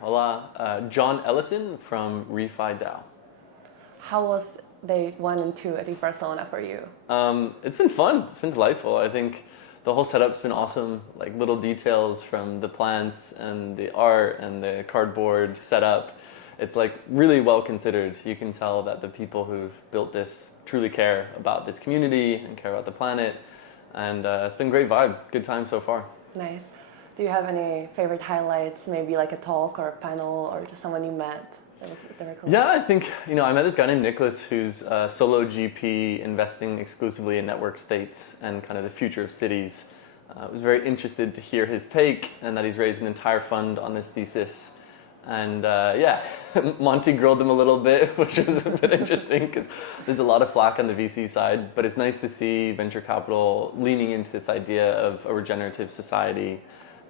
Hola. John Ellison from Refi DAO. How was day 1 and 2 at Eth Barcelona for you? It's been fun. It's been delightful. I think the whole setup's been awesome. Like little details from the plants and the art and the cardboard setup. It's like really well considered. You can tell that the people who've built this truly care about this community and care about the planet. And it's been a great vibe. Good time so far. Nice. Do you have any favorite highlights? Maybe like a talk or a panel or just someone you met that were cool? Yeah, I think, I met this guy named Nicholas who's a solo GP investing exclusively in network states and kind of the future of cities. I was very interested to hear his take and that he's raised an entire fund on this thesis. And Monty grilled him a little bit, which was a bit interesting because there's a lot of flack on the VC side, but it's nice to see venture capital leaning into this idea of a regenerative society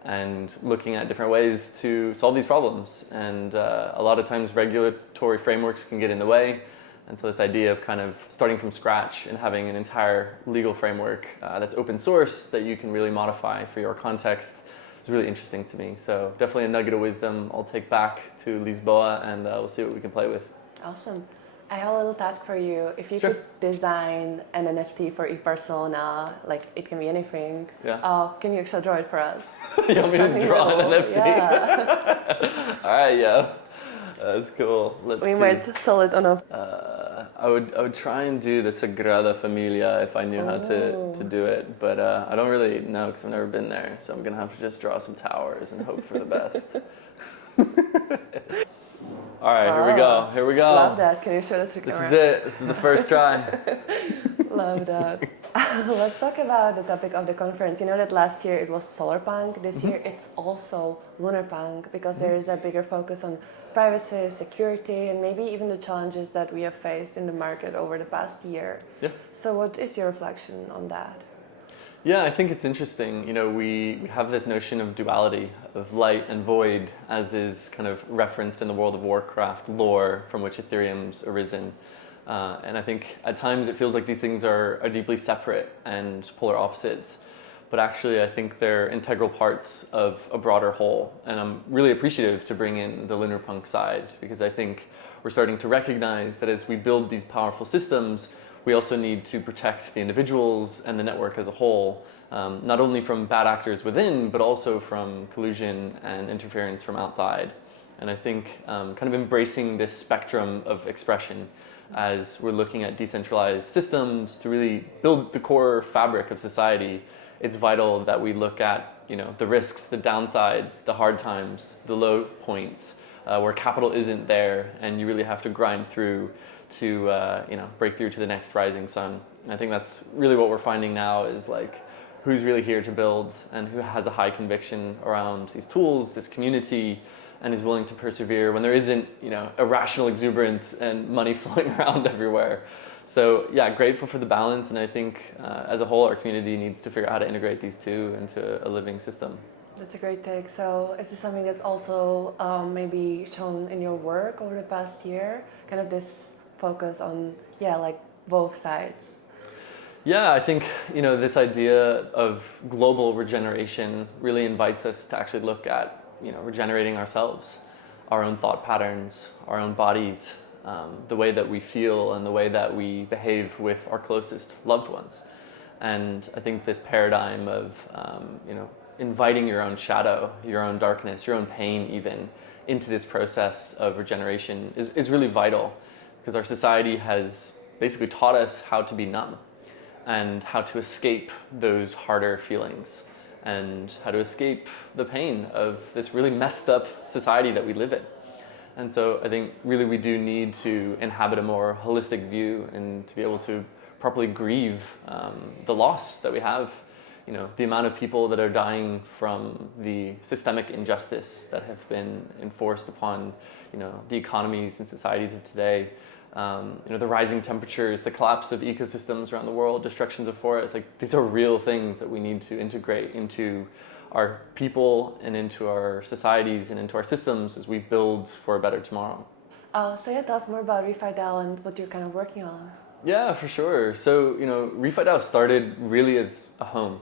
and looking at different ways to solve these problems. And a lot of times regulatory frameworks can get in the way. And so this idea of kind of starting from scratch and having an entire legal framework that's open source that you can really modify for your context is really interesting to me. So definitely a nugget of wisdom I'll take back to Lisboa, and we'll see what we can play with. Awesome. I have a little task for you. If you Sure. could design an NFT for Eth Barcelona, like it can be anything, Yeah. can you actually draw it for us? You want me to Something draw an little. NFT? Yeah. All right, yeah. That's cool. Let's We see. might sell it on a... I would try and do the Sagrada Familia if I knew how to do it, but I don't really know because I've never been there, so I'm gonna have to just draw some towers and hope for the best. All right, here we go. Here we go. Love that. Can you show us the This camera? is it. This is the first try. Love that. Let's talk about the topic of the conference. You know that last year it was solar punk. This year it's also lunar punk because there is a bigger focus on privacy, security, and maybe even the challenges that we have faced in the market over the past year. Yeah. So what is your reflection on that? Yeah, I think it's interesting. We have this notion of duality, of light and void, as is kind of referenced in the World of Warcraft lore from which Ethereum's arisen. And I think at times it feels like these things are deeply separate and polar opposites. But actually, I think they're integral parts of a broader whole. And I'm really appreciative to bring in the lunar punk side because I think we're starting to recognize that as we build these powerful systems, we also need to protect the individuals and the network as a whole, not only from bad actors within, but also from collusion and interference from outside. And I think kind of embracing this spectrum of expression as we're looking at decentralized systems to really build the core fabric of society, it's vital that we look at the risks, the downsides, the hard times, the low points, where capital isn't there and you really have to grind through to break through to the next rising sun. And I think that's really what we're finding now is like who's really here to build and who has a high conviction around these tools, this community, and is willing to persevere when there isn't irrational exuberance and money flowing around everywhere. So yeah, grateful for the balance, and I think as a whole our community needs to figure out how to integrate these two into a living system. That's a great take. So is this something that's also maybe shown in your work over the past year? Kind of this focus on, like both sides. Yeah, I think, this idea of global regeneration really invites us to actually look at, regenerating ourselves, our own thought patterns, our own bodies, the way that we feel and the way that we behave with our closest loved ones. And I think this paradigm of, inviting your own shadow, your own darkness, your own pain even into this process of regeneration is really vital. Because our society has basically taught us how to be numb and how to escape those harder feelings and how to escape the pain of this really messed up society that we live in. And so I think really we do need to inhabit a more holistic view and to be able to properly grieve the loss that we have. The amount of people that are dying from the systemic injustice that have been enforced upon, the economies and societies of today. The rising temperatures, the collapse of ecosystems around the world, destructions of forests, these are real things that we need to integrate into our people and into our societies and into our systems as we build for a better tomorrow. So tell us more about Refi DAO and what you're kind of working on. Yeah, for sure. So, Refi DAO started really as a home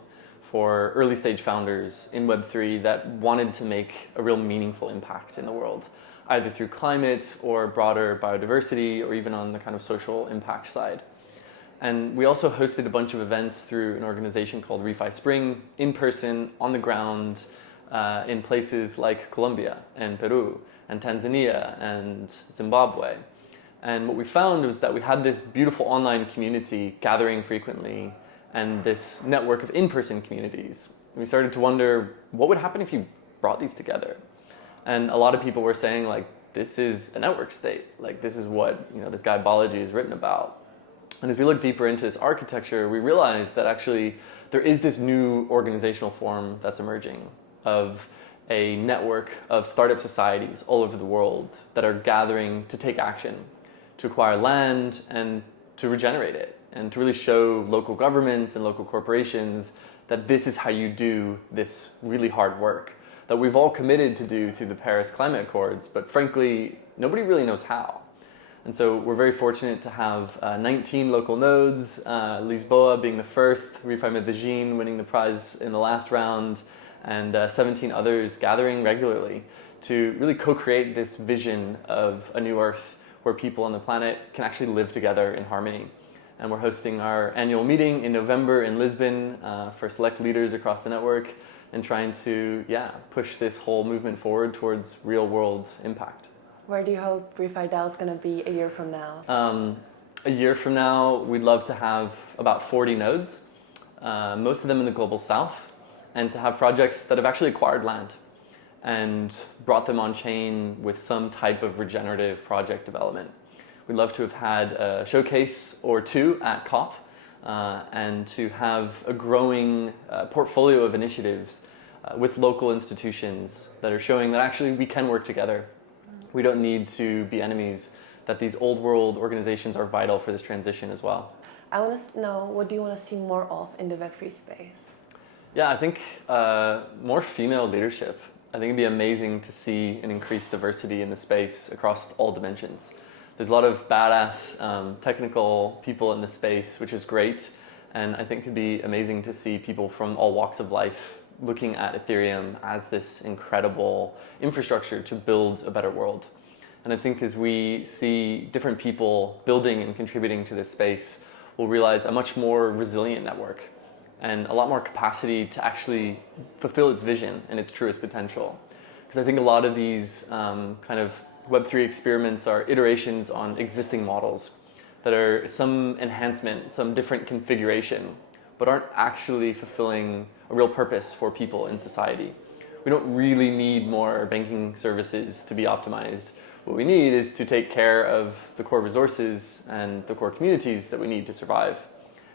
for early stage founders in Web3 that wanted to make a real meaningful impact in the world, either through climate or broader biodiversity or even on the kind of social impact side. And we also hosted a bunch of events through an organization called Refi Spring, in person, on the ground, in places like Colombia and Peru and Tanzania and Zimbabwe. And what we found was that we had this beautiful online community gathering frequently and this network of in-person communities. We started to wonder, what would happen if you brought these together? And a lot of people were saying, like, this is a network state. Like, this is what, this guy Balaji has written about. And as we look deeper into this architecture, we realized that actually there is this new organizational form that's emerging of a network of startup societies all over the world that are gathering to take action, to acquire land and to regenerate it, and to really show local governments and local corporations that this is how you do this really hard work that we've all committed to do through the Paris Climate Accords, but frankly, nobody really knows how. And so we're very fortunate to have 19 local nodes, Lisboa being the first, Refi Medellin winning the prize in the last round, and 17 others gathering regularly to really co-create this vision of a new Earth where people on the planet can actually live together in harmony. And we're hosting our annual meeting in November in Lisbon for select leaders across the network and trying to, push this whole movement forward towards real world impact. Where do you hope Refi DAO is going to be a year from now? A year from now, we'd love to have about 40 nodes, most of them in the global south, and to have projects that have actually acquired land and brought them on chain with some type of regenerative project development. We'd love to have had a showcase or two at COP and to have a growing portfolio of initiatives with local institutions that are showing that actually we can work together. We don't need to be enemies, that these old world organizations are vital for this transition as well. I want to know, what do you want to see more of in the Web3 space? Yeah, I think more female leadership. I think it'd be amazing to see an increased diversity in the space across all dimensions. There's a lot of badass technical people in the space, which is great. And I think it'd be amazing to see people from all walks of life looking at Ethereum as this incredible infrastructure to build a better world. And I think as we see different people building and contributing to this space, we'll realize a much more resilient network and a lot more capacity to actually fulfill its vision and its truest potential. Because I think a lot of these kind of Web3 experiments are iterations on existing models that are some enhancement, some different configuration, but aren't actually fulfilling a real purpose for people in society. We don't really need more banking services to be optimized. What we need is to take care of the core resources and the core communities that we need to survive.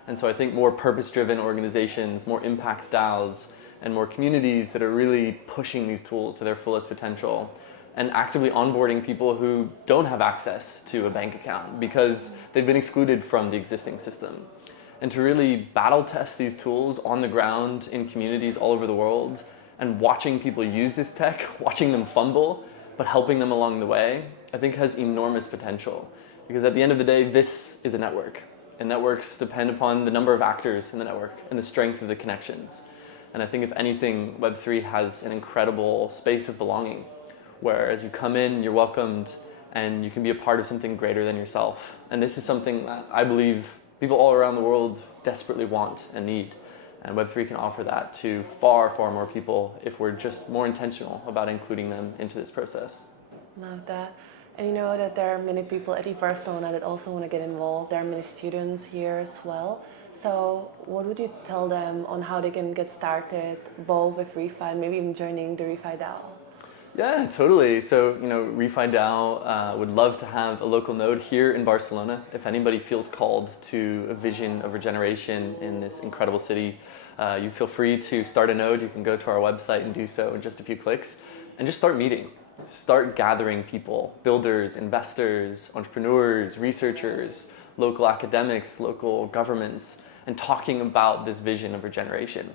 And so I think more purpose-driven organizations, more impact DAOs, and more communities that are really pushing these tools to their fullest potential and actively onboarding people who don't have access to a bank account because they've been excluded from the existing system. And to really battle test these tools on the ground in communities all over the world and watching people use this tech, watching them fumble, but helping them along the way, I think has enormous potential. Because at the end of the day, this is a network. And networks depend upon the number of actors in the network and the strength of the connections. And I think if anything, Web3 has an incredible space of belonging, where as you come in, you're welcomed and you can be a part of something greater than yourself. And this is something that I believe people all around the world desperately want and need. And Web3 can offer that to far, far more people if we're just more intentional about including them into this process. Love that. And you know that there are many people at Eth Barcelona that also want to get involved. There are many students here as well. So what would you tell them on how they can get started, both with Refi, maybe even joining the Refi DAO? Yeah, totally. So, Refi DAO would love to have a local node here in Barcelona. If anybody feels called to a vision of regeneration in this incredible city, you feel free to start a node. You can go to our website and do so in just a few clicks and just start meeting. Start gathering people, builders, investors, entrepreneurs, researchers, local academics, local governments, and talking about this vision of regeneration.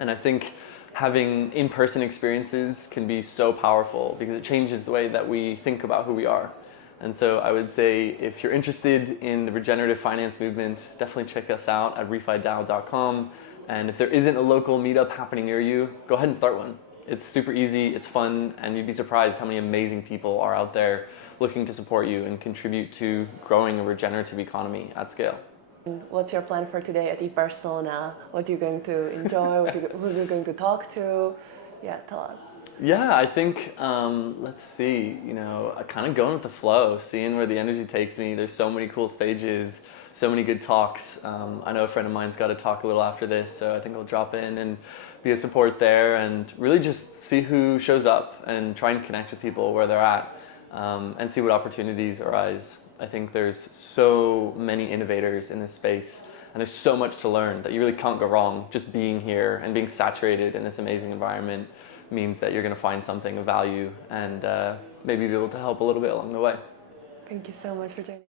And I think having in-person experiences can be so powerful because it changes the way that we think about who we are. And so I would say if you're interested in the regenerative finance movement, definitely check us out at refidao.com. And if there isn't a local meetup happening near you, go ahead and start one. It's super easy, it's fun, and you'd be surprised how many amazing people are out there looking to support you and contribute to growing a regenerative economy at scale. What's your plan for today at Eth Barcelona? What are you going to enjoy? Who are you going to talk to? Yeah, tell us. Yeah, I think, let's see, kind of going with the flow, seeing where the energy takes me. There's so many cool stages, so many good talks. I know a friend of mine's got to talk a little after this, so I think I'll drop in and be a support there and really just see who shows up and try and connect with people where they're at, and see what opportunities arise. I think there's so many innovators in this space, and there's so much to learn that you really can't go wrong. Just being here and being saturated in this amazing environment means that you're going to find something of value and maybe be able to help a little bit along the way. Thank you so much for joining.